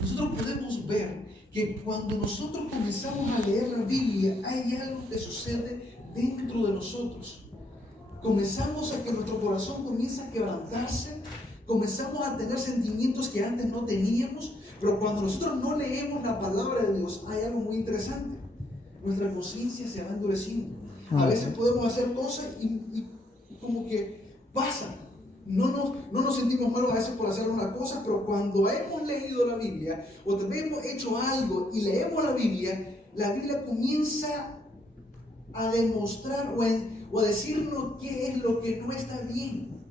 nosotros podemos ver que cuando nosotros comenzamos a leer la Biblia, hay algo que sucede dentro de nosotros. Comenzamos a que nuestro corazón comienza a quebrantarse, comenzamos a tener sentimientos que antes no teníamos, pero cuando nosotros no leemos la palabra de Dios, hay algo muy interesante. Nuestra conciencia se va endureciendo. A veces podemos hacer cosas y como que pasa. No nos sentimos malos a veces por hacer una cosa, pero cuando hemos leído la Biblia o también hemos hecho algo y leemos la Biblia comienza a demostrar o a decirnos qué es lo que no está bien.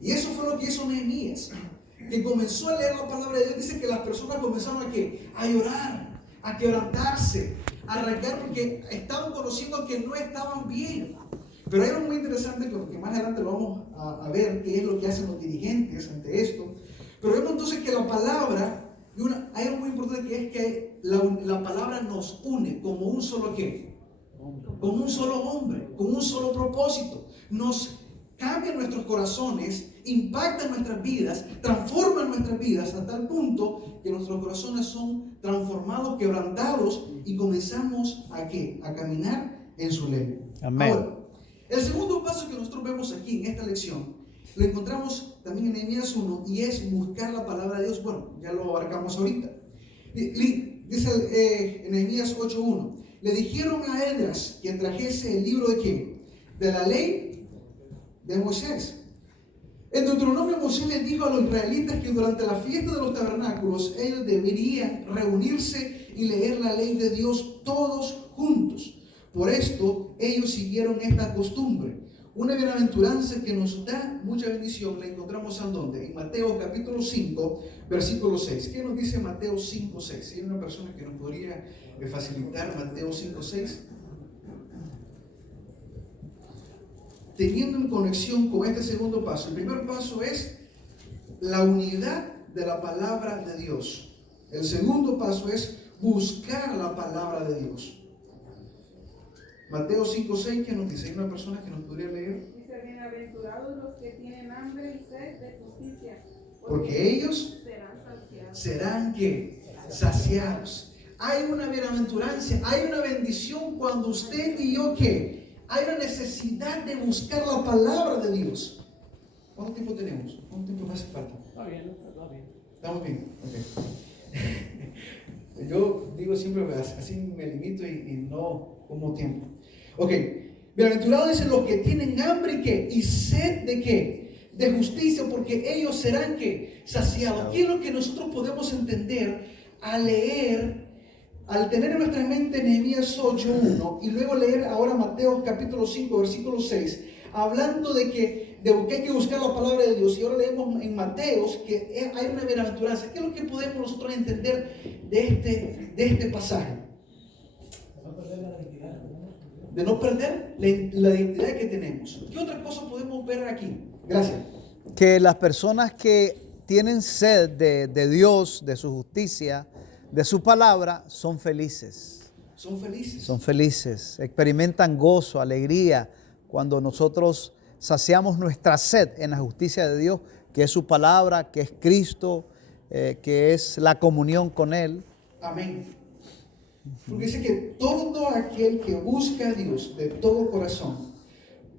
Y eso fue lo que hizo Nehemías, que comenzó a leer la palabra de Dios. Dice que las personas comenzaron a llorar, a quebrantarse, a arrancar porque estaban conociendo que no estaban bien. Pero hay algo muy interesante que más adelante lo vamos a ver, qué es lo que hacen los dirigentes ante esto. Pero vemos entonces que la palabra, hay algo muy importante que es que la palabra nos une como un solo ¿qué? Como un solo hombre, con un solo propósito. Nos cambia nuestros corazones, impacta nuestras vidas, transforma nuestras vidas a tal punto que nuestros corazones son transformados, quebrantados y comenzamos a ¿qué? A caminar en su ley. Amén. Ahora, el segundo paso que nosotros vemos aquí en esta lección lo encontramos también en Nehemías 1 y es buscar la palabra de Dios. Bueno, ya lo abarcamos ahorita. Dice en Nehemías 8:1, le dijeron a Esdras que trajese el libro de ¿qué? De la ley de Moisés. En Deuteronomio, Moisés les dijo a los israelitas que durante la fiesta de los tabernáculos ellos deberían reunirse y leer la ley de Dios todos juntos. Por esto ellos siguieron esta costumbre. Una bienaventuranza que nos da mucha bendición la encontramos ¿en dónde? En Mateo capítulo 5, versículo 6. ¿Qué nos dice Mateo 5, 6? Si hay una persona que nos podría facilitar Mateo 5, 6. Teniendo en conexión con este segundo paso. El primer paso es la unidad de la palabra de Dios. El segundo paso es buscar la palabra de Dios. Mateo 5, 6, ¿qué nos dice? ¿Hay una persona que nos podría leer? Dice, bienaventurados los que tienen hambre y sed de justicia, porque ellos serán ¿qué? Saciados. Hay una bienaventuranza, hay una bendición cuando usted y yo ¿qué? Hay una necesidad de buscar la palabra de Dios. ¿Cuánto tiempo tenemos? ¿Cuánto tiempo me hace falta? Está bien, está bien. ¿Estamos bien? Ok. Yo digo siempre, así me limito y no como tiempo. Ok. Bienaventurados dicen los que tienen hambre y ¿qué? Y sed de ¿qué? De justicia, porque ellos serán ¿qué? Saciados. ¿Qué es lo que nosotros podemos entender al leer, al tener en nuestra mente Nehemías 8:1 y luego leer ahora Mateo capítulo 5, versículo 6, hablando de que hay que buscar la palabra de Dios, y ahora leemos en Mateos que hay una bienaventuranza? ¿Qué es lo que podemos nosotros entender de este pasaje? De no perder la identidad que tenemos. ¿Qué otra cosa podemos ver aquí? Gracias. Que las personas que tienen sed de Dios, de su justicia, de su palabra, son felices. Son felices. Son felices. Experimentan gozo, alegría, cuando nosotros saciamos nuestra sed en la justicia de Dios, que es su palabra, que es Cristo, que es la comunión con Él. Amén. Porque dice que todo aquel que busca a Dios de todo corazón,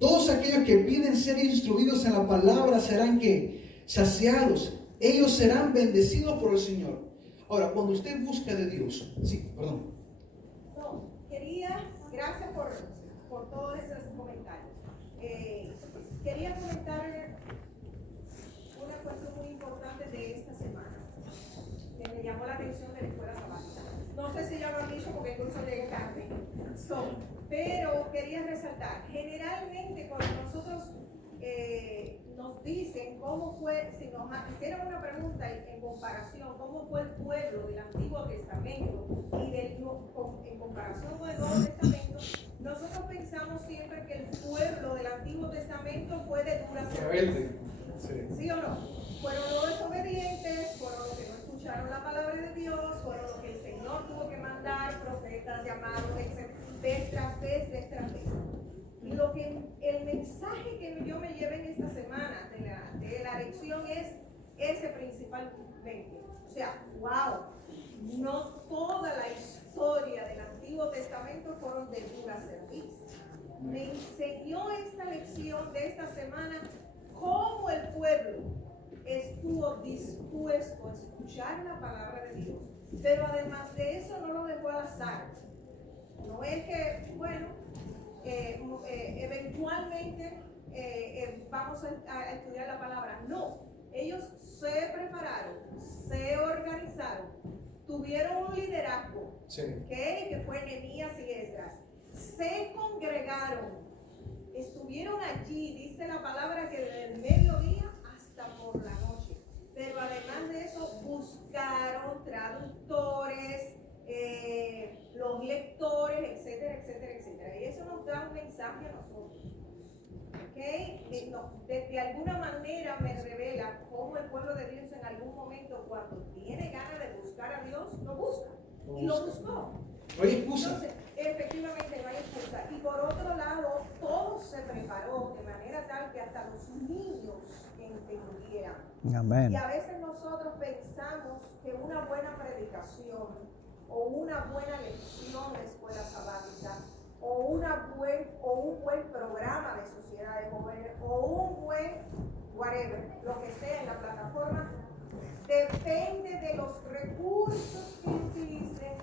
todos aquellos que piden ser instruidos en la palabra serán ¿qué? Saciados. Ellos serán bendecidos por el Señor. Ahora, cuando usted busca de Dios, sí, perdón. No, gracias por todos esos comentarios. Quería comentar una cuestión muy importante de esta semana, que me llamó la atención de la escuela sabática. No sé si ya lo han dicho porque incluso llegué tarde, pero quería resaltar, generalmente cuando nosotros nos dicen cómo fue, si nos hicieran una pregunta en comparación, cómo fue el pueblo del Antiguo Testamento y en comparación con el Nuevo Testamento, nosotros pensamos siempre que el pueblo del Antiguo Testamento fue de dura certeza. ¿Sí o no? Fueron los desobedientes, fueron los que no escucharon la palabra de Dios, fueron los que el Señor tuvo que mandar, profetas, llamados, etc. Vez tras vez. Y el mensaje que yo me llevé en esta semana de la lección es ese principalmente. O sea, wow, no toda la historia del Antiguo Testamento fueron de dura cerviz. Me enseñó esta lección de esta semana cómo el pueblo estuvo dispuesto a escuchar la palabra de Dios, pero además de eso no lo dejó al azar. No es que, bueno, eventualmente vamos a estudiar la palabra. No, ellos se prepararon, se organizaron, tuvieron un liderazgo, que fue Nehemías y Esdras. Se congregaron, estuvieron allí, dice la palabra que desde el mediodía hasta por la noche. Pero además de eso, buscaron traductores, los lectores, etcétera, etcétera, etcétera. Y eso nos da un mensaje a nosotros. ¿Okay? De alguna manera me revela cómo el pueblo de Dios en algún momento, cuando tiene ganas de buscar a Dios, lo busca. Y lo buscó. No hay excusa. Entonces, efectivamente no hay excusa. Y por otro lado, todo se preparó de manera tal que hasta los niños entendieran. Amén. Y a veces nosotros pensamos que una buena predicación o una buena lección de escuela sabática o un buen programa de sociedad de jóvenes o un buen whatever, lo que sea en la plataforma, depende de los recursos que utilicen,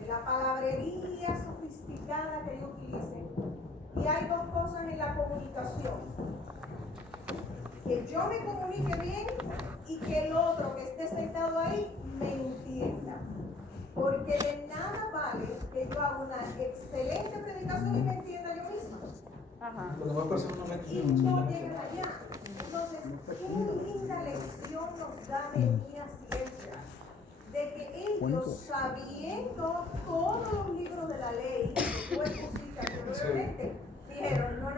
de la palabrería sofisticada que ellos utilicen. Y hay dos cosas en la comunicación: que yo me comunique bien y que el otro que esté sentado ahí me entienda. Porque de nada vale que yo haga una excelente predicación y me entienda yo misma. Ajá. Las demás personas no me Y entienden. no llegan allá. Entonces, qué linda lección nos da Nehemías y Esdras, de que ellos, sabiendo todos los libros de la ley, que tú expusiste anteriormente, dijeron, no,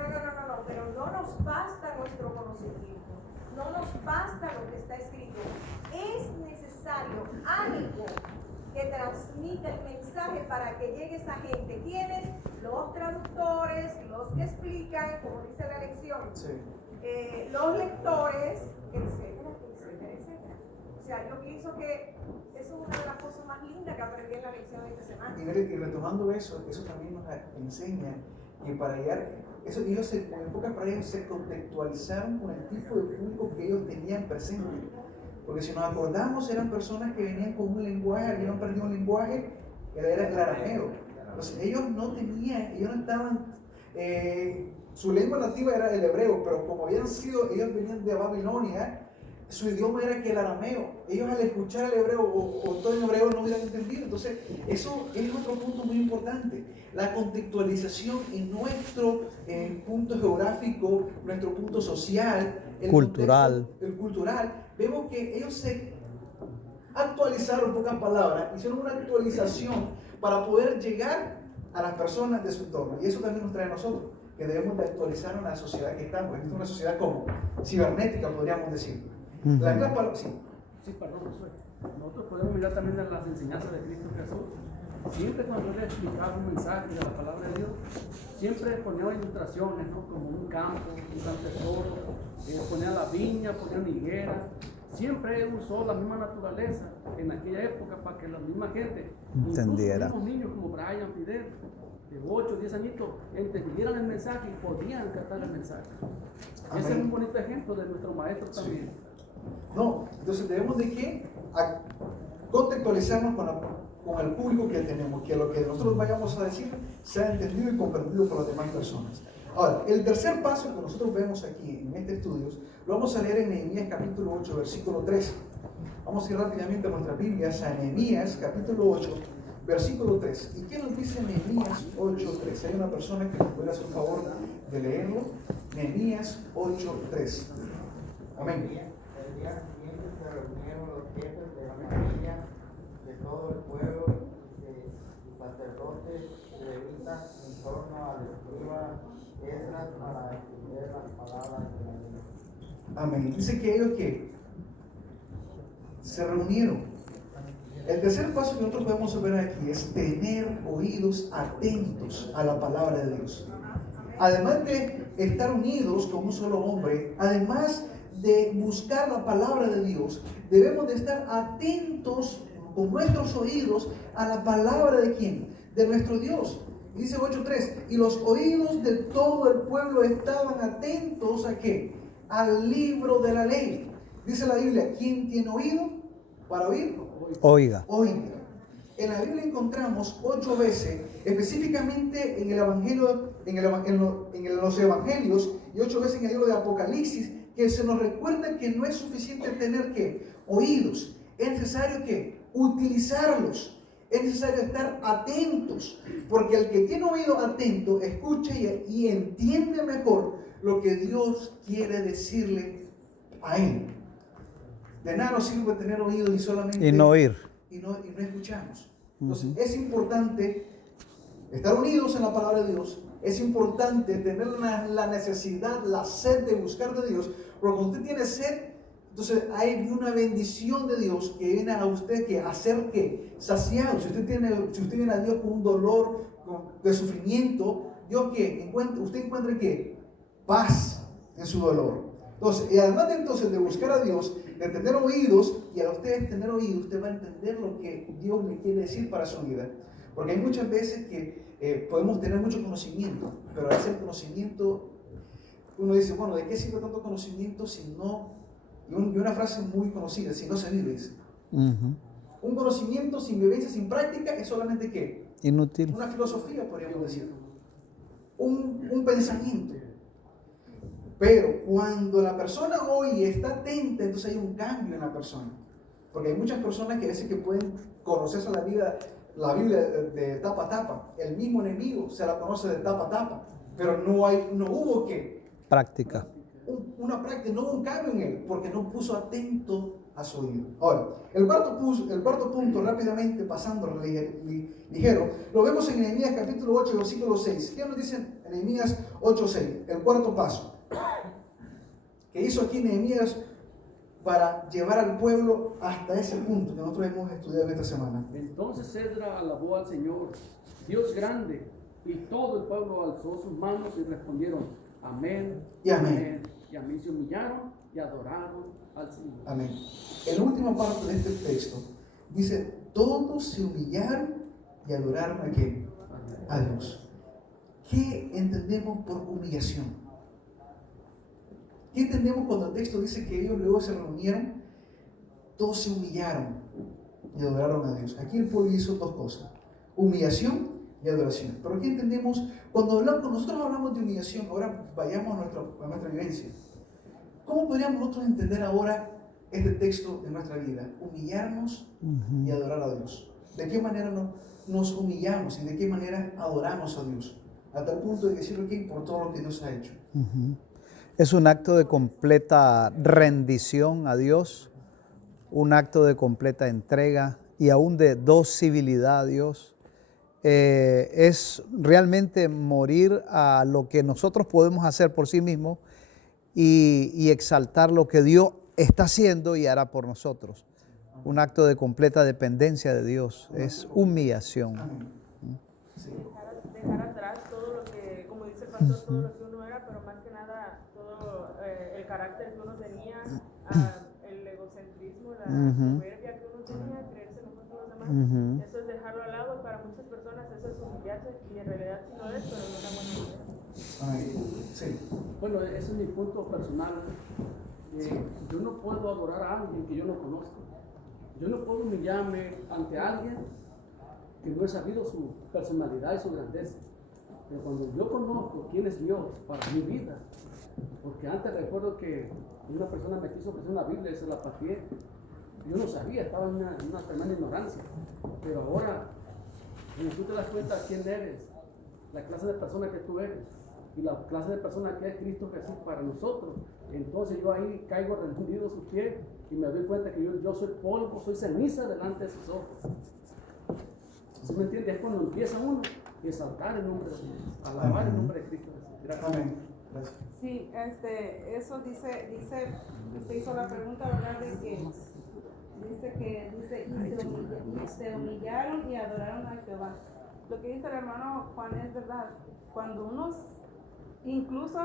pero no nos basta nuestro conocimiento, no nos basta lo que está escrito, es necesario algo que transmita el mensaje para que llegue esa gente. ¿Quiénes? Los traductores, los que explican, como dice la lección, los lectores, etcétera, etcétera, etcétera. O sea, yo pienso que eso es una de las cosas más lindas que aprendí en la lección de esta semana. Y retomando eso también nos enseña que para llegar, ellos en pocas palabras se contextualizaron con el tipo de público que ellos tenían presente. Porque si nos acordamos, eran personas que venían con un lenguaje, habían perdido un lenguaje, que era el arameo. Entonces ellos no estaban, su lengua nativa era el hebreo, pero como ellos venían de Babilonia, su idioma era que el arameo. Ellos al escuchar el hebreo o todo en hebreo no hubieran entendido. Entonces eso es otro punto muy importante. La contextualización en nuestro punto geográfico, nuestro punto social, el cultural. Vemos que ellos se actualizaron, en pocas palabras, hicieron una actualización para poder llegar a las personas de su entorno. Y eso también nos trae a nosotros, que debemos de actualizar en la sociedad que estamos. Esta es una sociedad como cibernética, podríamos decir. La misma palabra, sí. Sí, perdón, Josué. Nosotros podemos mirar también en las enseñanzas de Cristo Jesús. Siempre cuando él explicaba un mensaje de la palabra de Dios, siempre ponía ilustraciones, ¿no? Como un campo, un gran tesoro, ponía la viña, ponía una higuera. Siempre usó la misma naturaleza en aquella época para que la misma gente, entendiera. Incluso niños como Brian, Fidel, de 8 o 10 añitos, entendieran el mensaje y podían captar el mensaje. Amén. Ese es un bonito ejemplo de nuestro maestro también. No, entonces debemos de que contextualizarnos con el público que tenemos, que lo que nosotros vayamos a decir sea entendido y comprendido por las demás personas. Ahora, el tercer paso que nosotros vemos aquí en este estudio, lo vamos a leer en Nehemías capítulo 8, versículo 13. Vamos a ir rápidamente a nuestras Biblias, a Nehemías capítulo 8, versículo 3. ¿Y qué nos dice Nehemías 8, 3? Hay una persona que nos puede hacer un favor de leerlo. Nehemías 8, 3. Amén. El día siguiente se reunieron los jefes de la familia de todo el pueblo y sacerdotes levitas en torno al escriba Esdras para entender las palabras de la ley. Amén. Dice que ellos que se reunieron. El tercer paso que nosotros podemos ver aquí es tener oídos atentos a la palabra de Dios. Además de estar unidos como un solo hombre, además de buscar la palabra de Dios, debemos de estar atentos con nuestros oídos a la palabra de ¿quién? De nuestro Dios. Dice 8:3, y los oídos de todo el pueblo estaban atentos ¿a qué? Al libro de la ley. Dice la Biblia, ¿quién tiene oído para oír? Oiga. Oiga. En la Biblia encontramos 8 veces, específicamente en el Evangelio, en los Evangelios y 8 veces en el libro de Apocalipsis, que se nos recuerda que no es suficiente tener ¿qué? Oídos. Es necesario que utilizarlos. Es necesario estar atentos, porque el que tiene oído atento escucha y entiende mejor lo que Dios quiere decirle a él. De nada nos sirve tener oídos y solamente Y no oír. y no escuchamos. Entonces es importante estar unidos en la palabra de Dios. Es importante tener la necesidad, la sed de buscar de Dios, porque cuando usted tiene sed, entonces hay una bendición de Dios que viene a usted que hacer que saciado. Si usted viene a Dios con un dolor de sufrimiento, Dios que usted encuentre que paz en su dolor. Entonces, y además de buscar a Dios, de tener oídos, y a usted tener oídos, usted va a entender lo que Dios le quiere decir para su vida. Porque hay muchas veces que podemos tener mucho conocimiento, pero a veces el conocimiento, uno dice, bueno, ¿de qué sirve tanto conocimiento si no? Y una frase muy conocida, si no se vive. Un conocimiento sin vivencia, sin práctica, es solamente ¿qué? Inútil. Una filosofía, podríamos decir. Un pensamiento. Pero cuando la persona oye y está atenta, entonces hay un cambio en la persona. Porque hay muchas personas que a veces que pueden conocerse la Biblia de tapa a tapa. El mismo enemigo se la conoce de tapa a tapa. Pero no hubo ¿qué? Práctica. Una práctica, no hubo un cambio en él, porque no puso atento a su oído. Ahora, el cuarto punto, rápidamente pasando ligero, lo vemos en Nehemías capítulo 8, versículo 6. ¿Qué nos dice en Nehemías 8, 6? El cuarto paso que hizo aquí Nehemías para llevar al pueblo hasta ese punto que nosotros hemos estudiado esta semana. Entonces Esdras alabó al Señor, Dios grande, y todo el pueblo alzó sus manos y respondieron, amén, y amén. Y amén, se humillaron y adoraron al Señor. Amén. En la última parte de este texto dice, todos se humillaron y adoraron a ¿quién? A Dios. ¿Qué entendemos por humillación? ¿Qué entendemos cuando el texto dice que ellos luego se reunieron? Todos se humillaron y adoraron a Dios. Aquí el pueblo hizo 2 cosas, humillación y adoración. Pero ¿qué entendemos? Cuando nosotros hablamos de humillación, ahora vayamos a nuestra vivencia. ¿Cómo podríamos nosotros entender ahora este texto de nuestra vida? Humillarnos y adorar a Dios. ¿De qué manera nos humillamos y de qué manera adoramos a Dios? Hasta el punto de decirle que por todo lo que Dios ha hecho. Es un acto de completa rendición a Dios, un acto de completa entrega y aún de docilidad a Dios. Es realmente morir a lo que nosotros podemos hacer por sí mismos y exaltar lo que Dios está haciendo y hará por nosotros. Un acto de completa dependencia de Dios, es humillación. Sí. Dejar atrás todo lo que, como dice el pastor, todo lo que uno era, pero más que nada todo el carácter que uno tenía, el egocentrismo, la soberbia que uno tenía, creerse mejor que los demás. Eso es dejarlo al lado. Para muchas personas eso es humillarse y en realidad sí lo es, pero no es una buena idea. Sí. Bueno, ese es mi punto personal. Yo no puedo adorar a alguien que yo no conozco. Yo no puedo humillarme ante alguien que no he sabido su personalidad y su grandeza. Pero cuando yo conozco quién es Dios para mi vida, porque antes recuerdo que una persona me quiso ofrecer una Biblia y se la pateé. Yo no sabía, estaba en una tremenda ignorancia. Pero ahora, cuando tú te das cuenta de quién eres, la clase de persona que tú eres y la clase de persona que es Cristo Jesús para nosotros, entonces yo ahí caigo rendido a sus pies y me doy cuenta que yo soy polvo, soy ceniza delante de sus ojos. ¿Sí me entiendes? Es cuando empieza uno a exaltar el nombre de Dios, alabar el nombre de Cristo Jesús. Gracias. Amén. Gracias. Sí, eso dice, usted hizo la pregunta, ¿verdad? De que y se humillaron y adoraron a Jehová. Lo que dice el hermano Juan es verdad. Cuando unos, incluso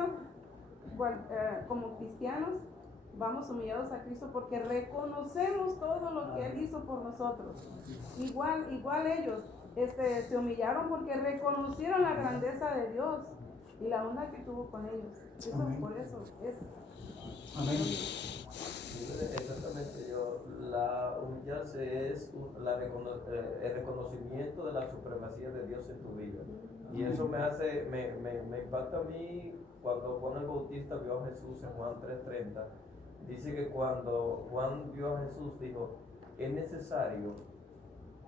como cristianos, vamos humillados a Cristo porque reconocemos todo lo que Él hizo por nosotros. Igual ellos se humillaron porque reconocieron la grandeza de Dios y la onda que tuvo con ellos. Eso, Amén. por eso es. Amén. Exactamente, la humillarse es el reconocimiento de la supremacía de Dios en tu vida. Y eso me impacta a mí cuando Juan el Bautista vio a Jesús en Juan 3:30. Dice que cuando Juan vio a Jesús dijo, es necesario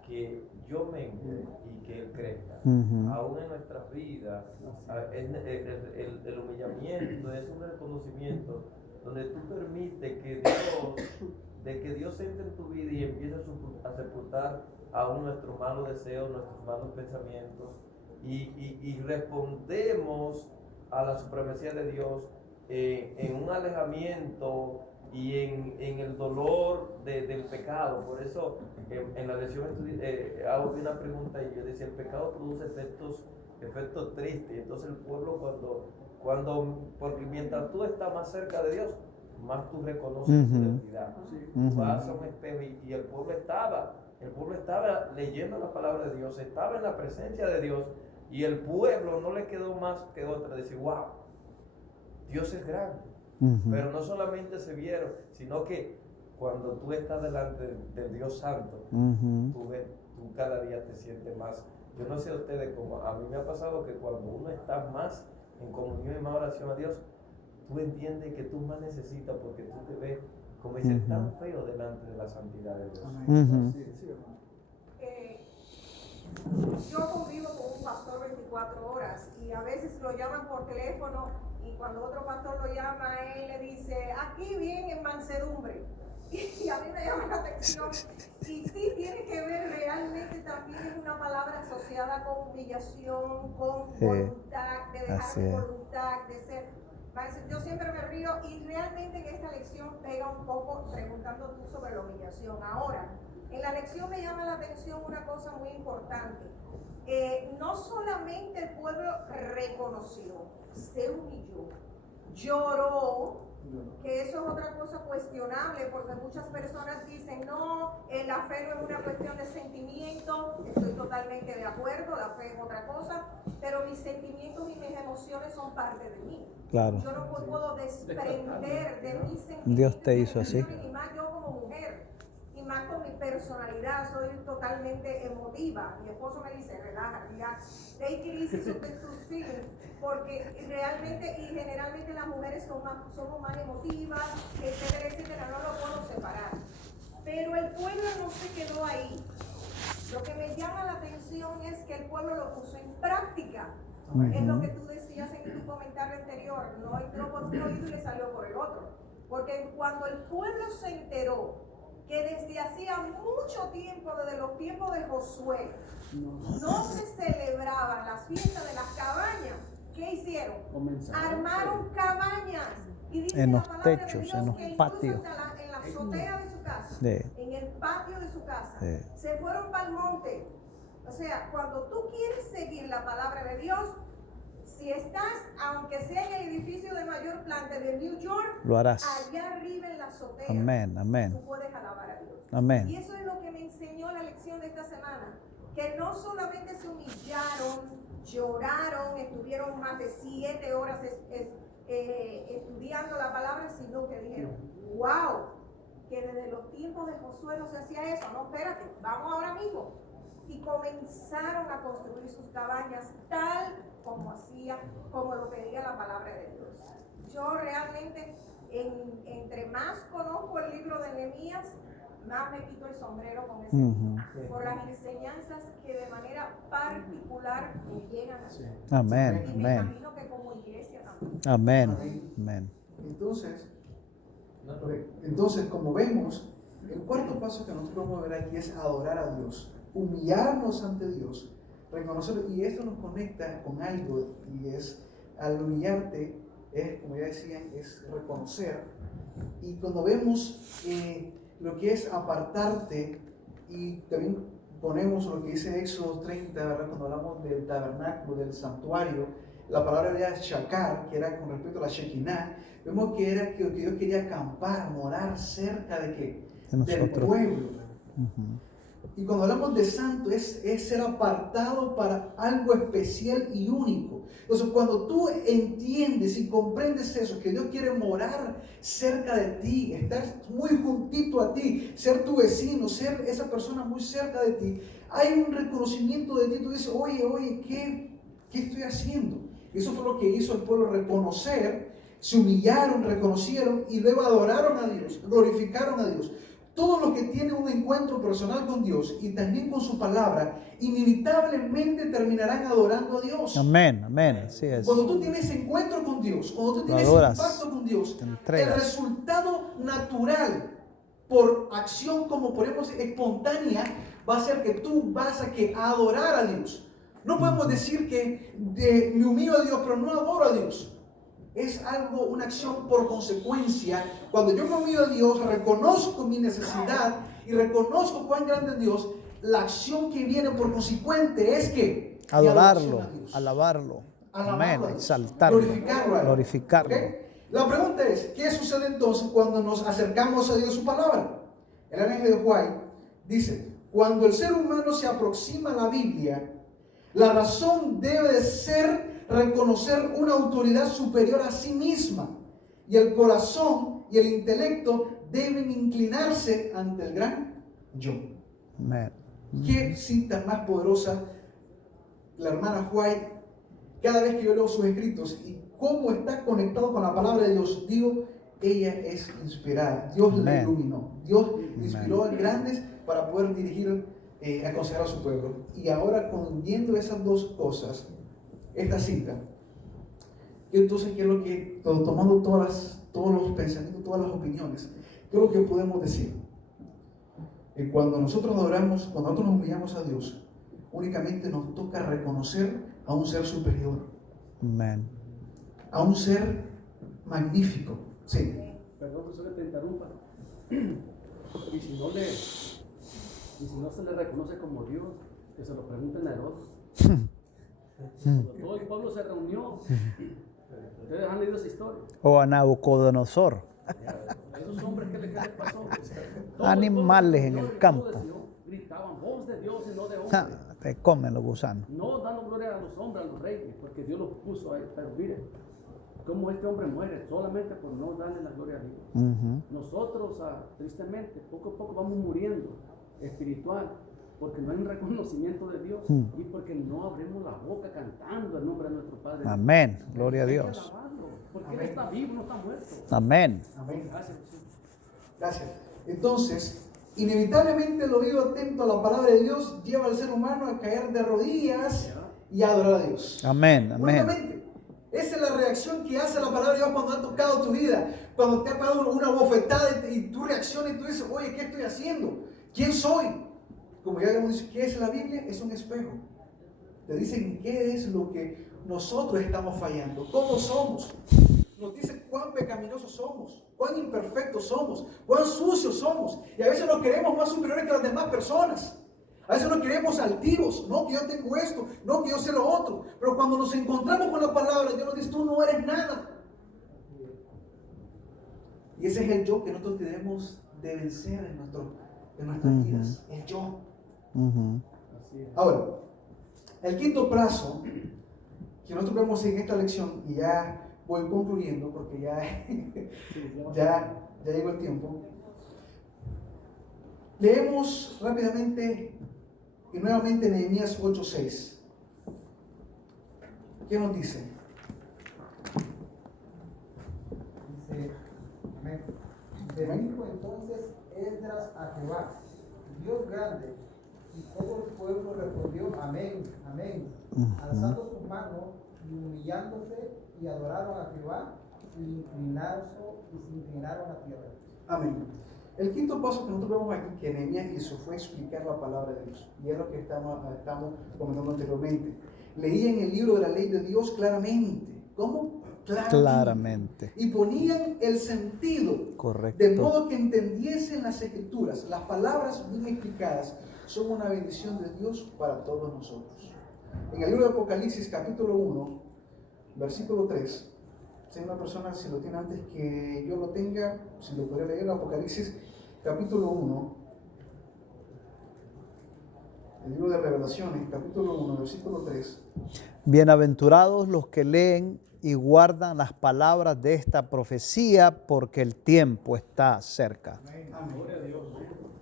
que yo mengue y que Él crezca. Aún en nuestras vidas, el humillamiento es un reconocimiento donde tú permites que Dios entre en tu vida y empiece a sepultar aún nuestros malos deseos, nuestros malos pensamientos, y respondemos a la supremacía de Dios en un alejamiento y en el dolor del pecado. Por eso en la lección hago una pregunta y yo decía, el pecado produce efectos tristes. Entonces el pueblo porque mientras tú estás más cerca de Dios, más tú reconoces tu identidad. Tú vas a un espejo y el pueblo estaba leyendo la palabra de Dios, estaba en la presencia de Dios, y el pueblo no le quedó más que otra, decir, wow, Dios es grande. Pero no solamente se vieron, sino que cuando tú estás delante del Dios Santo, tú cada día te sientes más. Yo no sé a ustedes, como a mí me ha pasado que cuando uno está más en comunión y más oración a Dios, tú entiendes que tú más necesitas porque tú te ves, como dicen, tan feo delante de la santidad de Dios. Yo convivo con un pastor 24 horas y a veces lo llaman por teléfono y cuando otro pastor lo llama, él le dice, aquí bien en mansedumbre. Y a mí me llama la atención. Y sí tiene que ver realmente también, es una palabra asociada con humillación, con voluntad, de dejar de voluntad, de ser. Yo siempre me río y realmente en esta lección pega un poco preguntando tú sobre la humillación. Ahora, en la lección me llama la atención una cosa muy importante. No solamente el pueblo reconoció, se humilló, lloró, que eso es otra cosa cuestionable, porque muchas personas dicen, no, la fe no es una cuestión de sentimiento. Estoy totalmente de acuerdo, la fe es otra cosa, pero mis sentimientos y mis emociones son parte de mí. Claro. Yo no puedo desprender de mis sentimientos. Dios te hizo así. Y más yo como mujer, y más con mi personalidad, soy totalmente emotiva. Mi esposo me dice, relax, take it easy with tus feelings, porque realmente y generalmente las mujeres somos más emotivas, etcétera, etcétera, no lo puedo separar. Pero el pueblo no se quedó ahí. Lo que me llama la atención es que el pueblo lo puso en práctica. Es lo que tú decías en tu comentario anterior, no entró por un oído y le salió por el otro. Porque cuando el pueblo se enteró que desde hacía mucho tiempo, desde los tiempos de Josué, no se celebraban las fiestas de las cabañas, ¿qué hicieron? Armaron cabañas. Y dice en la los palabra de techos, Dios en los que patios. incluso en la azotea de su casa, en el patio de su casa, se fueron para el monte. O sea, cuando tú quieres seguir la palabra de Dios, si estás, aunque sea en el edificio de mayor planta de New York, lo harás. allá arriba en la azotea, Amén. tú puedes alabar a Dios. Amén. Y eso es lo que me enseñó la lección de esta semana, que no solamente se humillaron, lloraron, estuvieron más de 7 horas estudiando la palabra, sino que dijeron, wow, que desde los tiempos de Josué no se hacía eso. No, espérate, vamos ahora mismo. Y comenzaron a construir sus cabañas tal como lo pedía la palabra de Dios. Yo realmente, entre más conozco el libro de Nehemías, más me quito el sombrero con ese por las enseñanzas que de manera particular me llegan a mí. Amén. Y me imagino que como iglesia también. Amén. Entonces, como vemos, el cuarto paso que nosotros vamos a ver aquí es adorar a Dios, humillarnos ante Dios, reconocerlo, y esto nos conecta con algo, y es, al humillarte, es, como ya decían, es reconocer, y cuando vemos lo que es apartarte, y también ponemos lo que dice Éxodo 30, ¿verdad? Cuando hablamos del tabernáculo, del santuario, la palabra era shakar, que era con respecto a la Shekinah, vemos que era que Dios quería acampar, morar cerca de qué? Del pueblo. Y cuando hablamos de santo es ser apartado para algo especial y único. Entonces cuando tú entiendes y comprendes eso, que Dios quiere morar cerca de ti, estar muy juntito a ti, ser tu vecino, ser esa persona muy cerca de ti, hay un reconocimiento de ti. Tú dices, oye, ¿qué estoy haciendo? Eso fue lo que hizo el pueblo, reconocer, se humillaron, reconocieron y luego adoraron a Dios, glorificaron a Dios. Todos los que tienen un encuentro personal con Dios y también con su palabra, inevitablemente terminarán adorando a Dios. Amén, amén, así es. Cuando tú tienes encuentro con Dios, cuando tú tienes impacto con Dios, el resultado natural por acción, como ponemos espontánea, va a ser que tú vas a adorar a Dios. No podemos decir que me humillo a Dios, pero no adoro a Dios. Es algo, una acción por consecuencia. Cuando yo me humillo a Dios, reconozco mi necesidad y reconozco cuán grande es Dios, la acción que viene por consecuente es que adorarlo, alabarlo, amén, exaltarlo, glorificarlo. ¿Okay? La pregunta es, ¿qué sucede entonces cuando nos acercamos a Dios y su palabra? El ángel de White dice, cuando el ser humano se aproxima a la Biblia, la razón debe de ser reconocer una autoridad superior a sí misma, y el corazón y el intelecto deben inclinarse ante el gran yo. Amén. Qué cita más poderosa la hermana White. Cada vez que yo leo sus escritos y cómo está conectado con la palabra de Dios, digo, ella es inspirada. Dios la iluminó. Dios inspiró a grandes para poder dirigir, aconsejar a su pueblo. Y ahora, viendo esas dos cosas, esta cita, entonces, ¿qué es lo que, tomando todos los pensamientos, todas las opiniones, qué es lo que podemos decir? Cuando nosotros adoramos, cuando nosotros nos humillamos a Dios, únicamente nos toca reconocer a un ser superior. Amén. A un ser magnífico. Sí. Perdón, profesor, que te interrumpa. Y si no se le reconoce como Dios, que se lo pregunten a Herodes. Todo el pueblo se reunió. Ustedes han leído esa historia. O a Nabucodonosor. Esos hombres, ¿qué les pasó? Animales en el campo. Gritaban, voz de Dios y no de hombre. Te comen los gusanos. No dando gloria a los hombres, a los reyes, porque Dios los puso ahí. Pero mire, cómo este hombre muere solamente por no darle la gloria a Dios. Nosotros, tristemente, poco a poco vamos muriendo espiritual, porque no hay un reconocimiento de Dios y porque no abrimos la boca cantando el nombre de nuestro Padre. Amén, gloria a Dios. Hay que alabarlo, porque Él está vivo, no está muerto. Amén. Amén. Gracias. Gracias. Entonces, inevitablemente el oído atento a la palabra de Dios lleva al ser humano a caer de rodillas y a adorar a Dios. Amén, amén. Justamente, esa es la reacción que hace la palabra de Dios cuando ha tocado tu vida, cuando te ha pegado una bofetada y tú reaccionas y tú dices, oye, ¿qué estoy haciendo? ¿Quién soy? Como ya hemos dicho, ¿qué es la Biblia? Es un espejo. Te dicen qué es lo que nosotros estamos fallando, cómo somos. Nos dice cuán pecaminosos somos, cuán imperfectos somos, cuán sucios somos. Y a veces nos creemos más superiores que las demás personas. A veces nos creemos altivos, no que yo tengo esto, no que yo sé lo otro. Pero cuando nos encontramos con la palabra, Dios nos dice, tú no eres nada. Y ese es el yo que nosotros debemos de vencer en nuestras vidas, el yo. Ahora, el quinto paso que nosotros vemos en esta lección, y ya voy concluyendo porque ya llegó el tiempo. Leemos rápidamente y nuevamente Nehemías 8:6. ¿Qué nos dice? Bendijo entonces Esdras a Jehová, Dios grande, y todo el pueblo respondió amén, amén, alzando sus manos y humillándose, y adoraron a Jehová, y se inclinaron a tierra. Amén. El quinto paso que nosotros vemos aquí que Nehemías hizo fue explicar la palabra de Dios. Y es lo que estamos comentando anteriormente. Leía en el libro de la ley de Dios claramente. ¿Cómo? Claramente. Y ponían el sentido. Correcto. De modo que entendiesen las escrituras. Las palabras bien explicadas son una bendición de Dios para todos nosotros. En el libro de Apocalipsis capítulo 1 versículo 3. Si hay una persona, si lo tiene antes que yo lo tenga, si lo puede leer, Apocalipsis capítulo 1. El libro de Revelaciones, capítulo 1, versículo 3. Bienaventurados los que leen y guardan las palabras de esta profecía, porque el tiempo está cerca. Amén.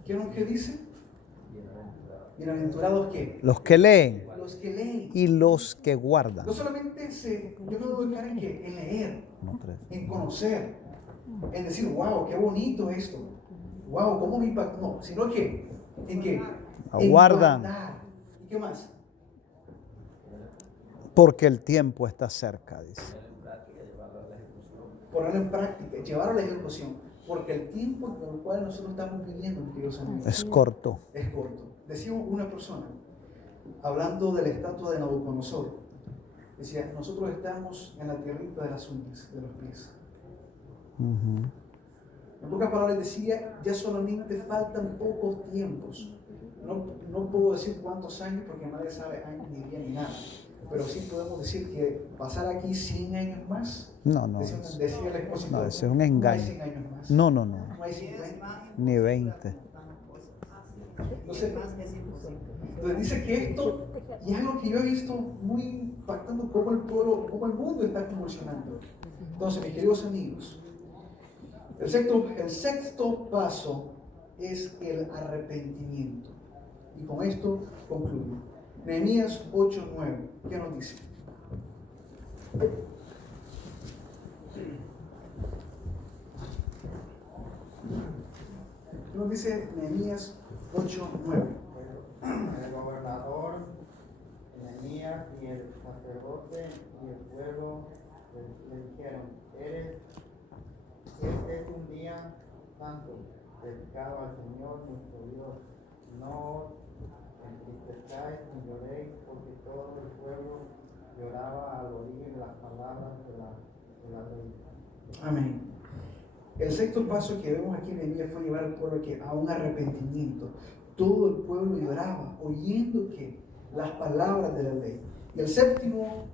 ¿Qué es lo que dice? Bienaventurados ¿qué? Los que leen Los que leen. y los que guardan. No solamente yo me doy cara en que en leer, No, tres. en conocer, en decir, wow, qué bonito esto. Wow, cómo me impactó. No, sino que en que Aguardan. guardar. ¿Y qué más? Porque el tiempo está cerca, dice. Ponerlo en práctica, llevarlo a la ejecución. Porque el tiempo con el cual nosotros estamos viviendo, mis queridos amigos, Es corto. es corto. Decía una persona, hablando de la estatua de Nabucodonosor, decía, nosotros estamos en la tierrita de las uñas, de los pies. Ujú. En pocas palabras decía, ya solamente faltan pocos tiempos. No puedo decir cuántos años porque nadie sabe años ni día ni nada. Pero sí podemos decir que pasar aquí 100 años más. No, no. Decía el expositor. No, ese es un engaño. No hay 100 años más. No, no. No hay 50. Ni 20. Entonces dice que esto, y es algo que yo he visto muy impactando cómo el pueblo, cómo el mundo está convulsionando. Entonces, mis queridos amigos, el sexto paso es el arrepentimiento. Y con esto concluyo. Nehemías 8:9. ¿Qué nos dice? ¿Qué nos dice Nehemías 8:9? El gobernador, Nehemías y el sacerdote y el pueblo le dijeron, este es un día santo, dedicado al Señor nuestro Dios. No entristezcáis ni lloréis, porque todo el pueblo lloraba al oír las palabras de la ley. Amén. El sexto paso que vemos aquí en Nehemías fue llevar al pueblo a un arrepentimiento. Todo el pueblo lloraba oyendo que las palabras de la ley. Y el séptimo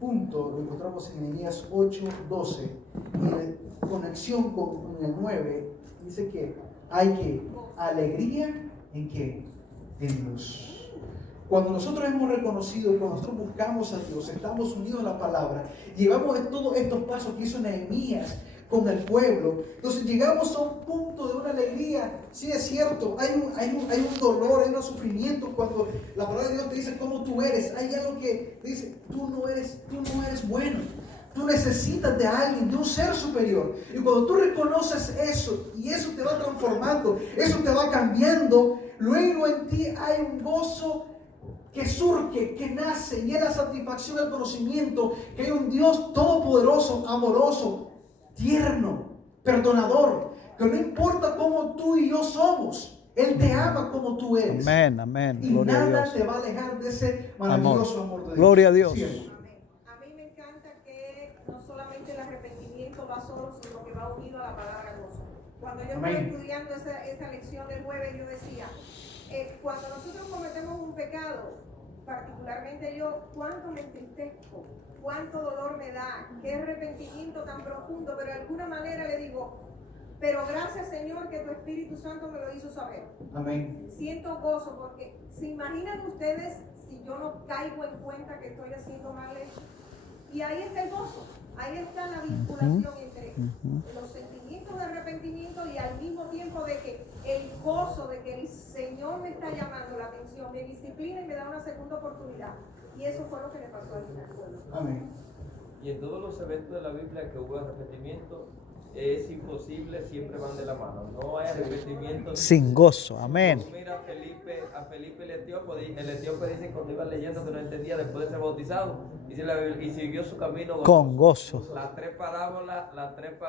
punto lo encontramos en Nehemías 8:12. Y en conexión con el 9 dice que hay que alegría en qué? En Dios. Cuando nosotros hemos reconocido, cuando nosotros buscamos a Dios, estamos unidos a la palabra, llevamos todos estos pasos que hizo Nehemías con el pueblo, entonces llegamos a un punto de una alegría. Sí, es cierto, hay un dolor, hay un sufrimiento cuando la palabra de Dios te dice cómo tú eres. Hay algo que te dice, tú no eres bueno. Tú necesitas de alguien, de un ser superior. Y cuando tú reconoces eso, y eso te va transformando, eso te va cambiando, luego en ti hay un gozo que surge, que nace, y es la satisfacción del conocimiento que hay un Dios todopoderoso, amoroso, tierno, perdonador, que no importa cómo tú y yo somos, Él te ama como tú eres. Amén, amén. Y Gloria a nada Dios. te va a alejar de ese maravilloso amor de Dios. Gloria a Dios. Cierto. A mí me encanta que no solamente el arrepentimiento va solo, sino que va unido a la palabra gozo. Cuando yo estaba Amén. estudiando esa lección del jueves, yo decía, cuando nosotros cometemos un pecado, particularmente yo, cuánto me entristezco, cuánto dolor me da, qué arrepentimiento tan profundo, pero de alguna manera le digo, pero gracias Señor que tu Espíritu Santo me lo hizo saber. Amén. Siento gozo porque se imaginan ustedes si yo no caigo en cuenta que estoy haciendo mal esto. Y ahí está el gozo, ahí está la vinculación entre los sentimientos de arrepentimiento y al mismo tiempo de que el gozo de que el Señor me está llamando la atención, me disciplina y me da una segunda oportunidad. Y eso fue lo que le pasó al pueblo. Amén. Y en todos los eventos de la Biblia que hubo arrepentimiento, es imposible, siempre van de la mano. No hay arrepentimiento Sin gozo, amén. Mira a Felipe el etíope dice cuando iba leyendo que no entendía después de ser bautizado, dice la Biblia, y siguió su camino Con gozo. Las tres parábolas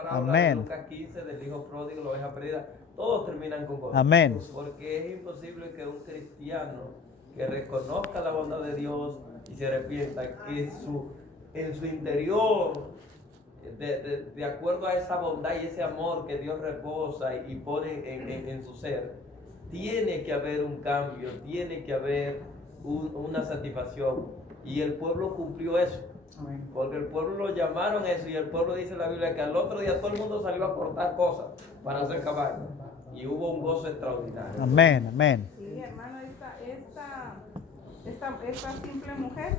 Amén. de Lucas 15, del hijo pródigo, la oveja perdida, todos terminan con gozo. Amén. Porque es imposible que un cristiano que reconozca la bondad de Dios y se arrepienta, que en su interior, de acuerdo a esa bondad y ese amor que Dios reposa y pone en su ser, tiene que haber un cambio, tiene que haber una satisfacción. Y el pueblo cumplió eso. Amén. Porque el pueblo lo llamaron eso y el pueblo dice en la Biblia que al otro día todo el mundo salió a cortar cosas para hacer caballo. Y hubo un gozo extraordinario. Amén, amén. Sí, hermano, esta simple mujer,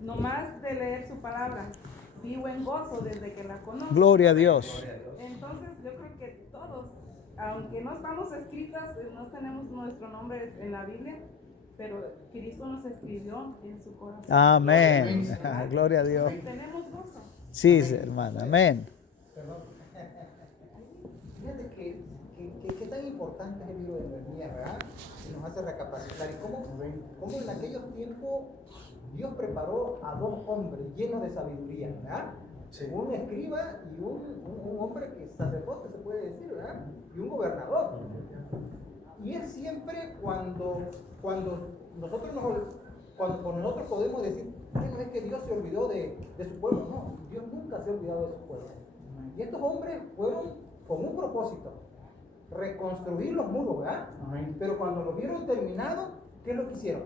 nomás de leer su palabra, vivo en gozo desde que la conozco. Gloria a Dios. Gloria a Dios. Entonces yo creo que todos, aunque no estamos escritas, no tenemos nuestro nombre en la Biblia, pero Cristo nos escribió en su corazón. Amén. Gloria a Dios. Tenemos gozo. Sí, hermana. Amén. Perdón. Fíjate que tan importante es el libro de Nehemías, ¿verdad? Y nos hace recapacitar. Y cómo en aquellos tiempos Dios preparó a dos hombres llenos de sabiduría, ¿verdad? Sí. Un escriba y un hombre que es sacerdote, se puede decir, ¿verdad? Y un gobernador. Y es siempre cuando nosotros podemos decir, no es que Dios se olvidó de su pueblo, no, Dios nunca se ha olvidado de su pueblo. Y estos hombres fueron con un propósito, reconstruir los muros, ¿verdad? Amén. Pero cuando los vieron terminados, ¿qué es lo que hicieron?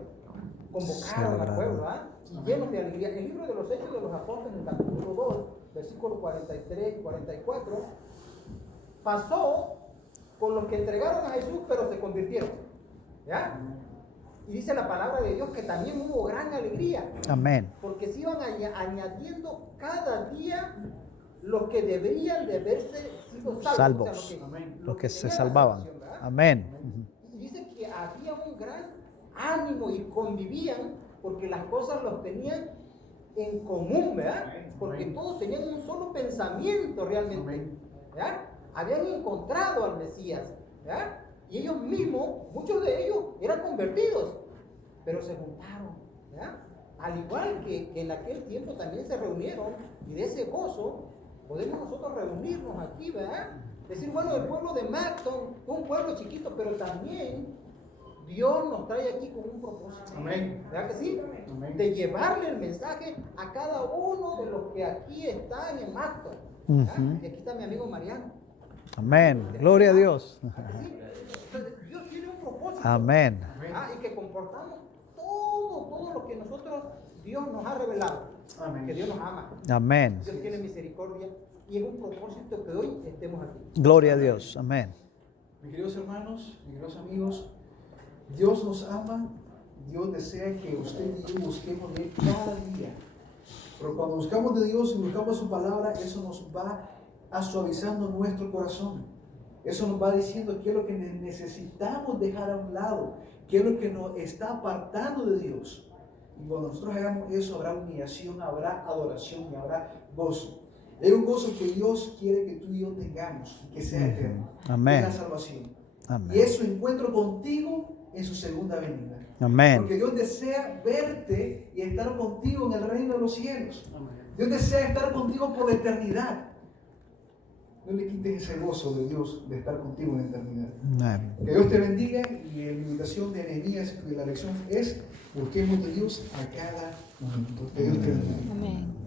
Convocaron al pueblo, ¿verdad? Y llenos de alegría. El libro de los Hechos de los Apóstoles, en el capítulo 2, versículos 43 y 44, pasó con los que entregaron a Jesús, pero se convirtieron, ¿ya? Y dice la palabra de Dios que también hubo gran alegría, Amén. porque se iban añadiendo cada día los que deberían de haberse sido salvos. O sea, Los que se tenían la salvaban. salvación, ¿verdad? Amén. Y dice que había un gran ánimo y convivían porque las cosas los tenían en común, ¿verdad? Porque todos tenían un solo pensamiento realmente, ¿verdad? Habían encontrado al Mesías, ¿verdad? Y ellos mismos, muchos de ellos eran convertidos, pero se juntaron, ¿verdad? Al igual que en aquel tiempo también se reunieron, y de ese gozo podemos nosotros reunirnos aquí, ¿verdad? Decir, bueno, el pueblo de Macton, un pueblo chiquito, pero también Dios nos trae aquí con un propósito. Amén. ¿Verdad que sí? Amén. De llevarle el mensaje a cada uno de los que aquí están en Macton. Ujú. Y aquí está mi amigo Mariano. Amén. Gloria a Dios. ¿Verdad que sí? Entonces, Dios tiene un propósito. Amén. Y que comportamos todo lo que Dios nos ha revelado. Amén. Que Dios nos ama. Amén. Dios tiene misericordia y es un propósito que hoy estemos aquí. Gloria a Dios. Amén. Mis queridos hermanos, mis queridos amigos, Dios nos ama, Dios desea que usted y yo busquemos de Él cada día. Pero cuando buscamos de Dios y buscamos su palabra, eso nos va a suavizando nuestro corazón. Eso nos va diciendo qué es lo que necesitamos dejar a un lado, qué es lo que nos está apartando de Dios. Y cuando nosotros hagamos eso, habrá humillación, habrá adoración y habrá gozo. Es un gozo que Dios quiere que tú y yo tengamos, que sea eterno. Amén. Es la salvación. Amén. Y es su encuentro contigo en su segunda venida. Amén. Porque Dios desea verte y estar contigo en el reino de los cielos. Dios desea estar contigo por la eternidad. No le quites ese gozo de Dios de estar contigo en la eternidad. Amén. Que Dios te bendiga, y la invitación de Nehemías, que la lección es: busquemos de Dios a cada momento. Que Dios te bendiga. Amén.